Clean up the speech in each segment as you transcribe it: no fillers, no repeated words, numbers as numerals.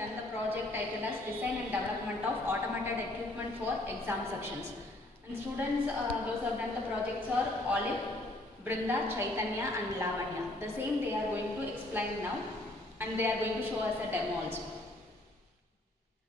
done the project titled as Design and Development of Automated Equipment for Exam Sections. And students, those who have done the projects are Olive, Brinda, Chaitanya and Lavanya. The same they are going to explain now and they are going to show us a demo also.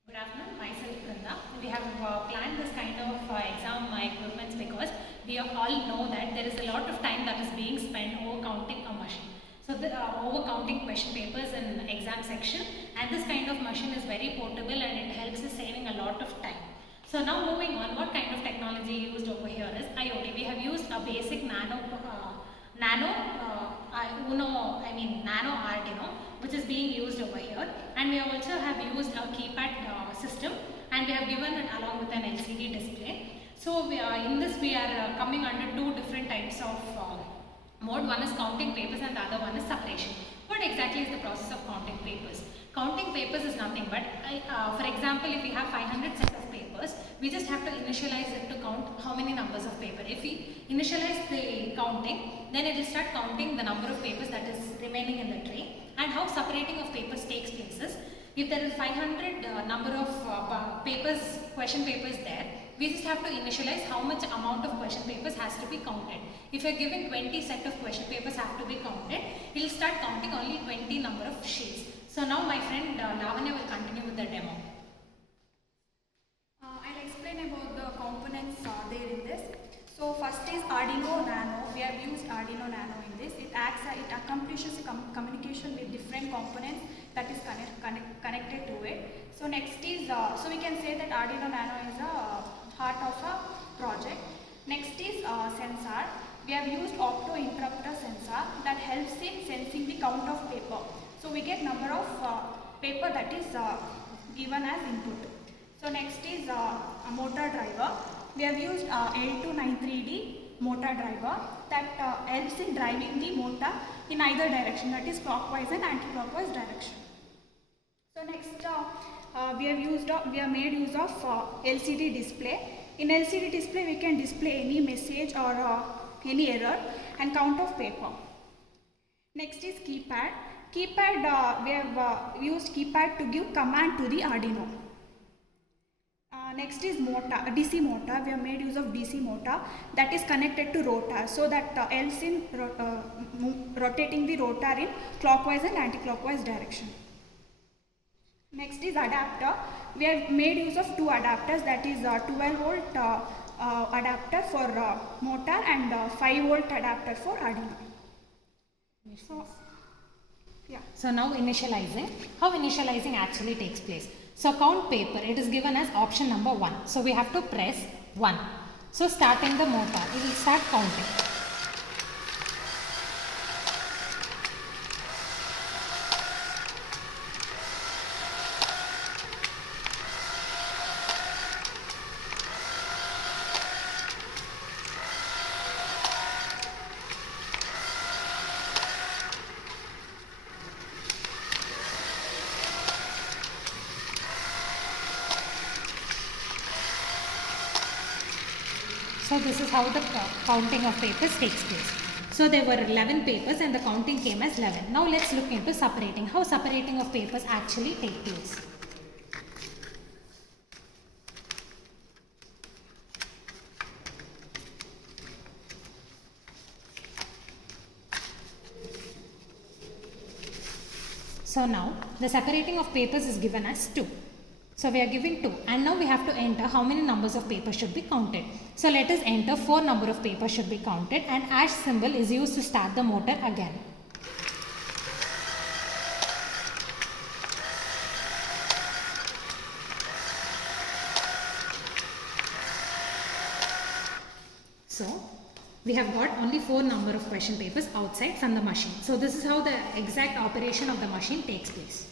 Good afternoon, myself Brinda. We have planned this kind of exam equipments because we all know that there is a lot of time that is being spent over counting a machine. So the over counting question papers in exam section, and this kind of machine is very portable and it helps in saving a lot of time. So now moving on, what kind of technology used over here is IoT. We have used a basic nano Arduino, which is being used over here, and we also have used a keypad system, and we have given it along with an LCD display. So in this we are coming under two different types of mode. One is counting papers and the other one is separation. What exactly is the process of counting papers? Counting papers is nothing but, for example, if we have 500 sets of papers, we just have to initialize it to count how many numbers of paper. If we initialize the counting, then it will start counting the number of papers that is remaining in the tray. And how separating of papers takes place is, if there is 500 number of question papers there, we just have to initialize how much amount of question papers has to be counted. If you are given 20 set of question papers have to be counted, it will start counting only 20 number of sheets. So now my friend Lavanya will continue with the demo. I'll explain about the components there in this. So first is Arduino Nano. We have used Arduino Nano in this. It accomplishes communication with different components that is connected to it. So next is, so we can say that Arduino Nano is a heart of a project. Next is sensor. We have used opto interrupter sensor that helps in sensing the count of paper. So we get number of paper that is given as input. So next is a motor driver. We have used L293D motor driver that helps in driving the motor in either direction, that is clockwise and anti-clockwise direction. So next we have made use of LCD display. In LCD display we can display any message or any error and count of paper. Next is keypad. Keypad, we have used keypad to give command to the Arduino. Next is motor, DC motor. We have made use of DC motor that is connected to rotor, so that helps in rotating the rotor in clockwise and anti-clockwise direction. Next is adapter. We have made use of two adapters, that is 12 volt adapter for motor and 5 volt adapter for Arduino. So, yeah. So now initializing. How initializing actually takes place? So count paper, it is given as option number 1. So we have to press 1. So starting the motor, it will start counting. So this is how the counting of papers takes place. So there were 11 papers and the counting came as 11. Now let's look into separating. How separating of papers actually take place. So now the separating of papers is given as 2. So we are giving 2 and now we have to enter how many numbers of paper should be counted. So let us enter 4 number of paper should be counted, and ash symbol is used to start the motor again. So we have got only 4 number of question papers outside from the machine. So this is how the exact operation of the machine takes place.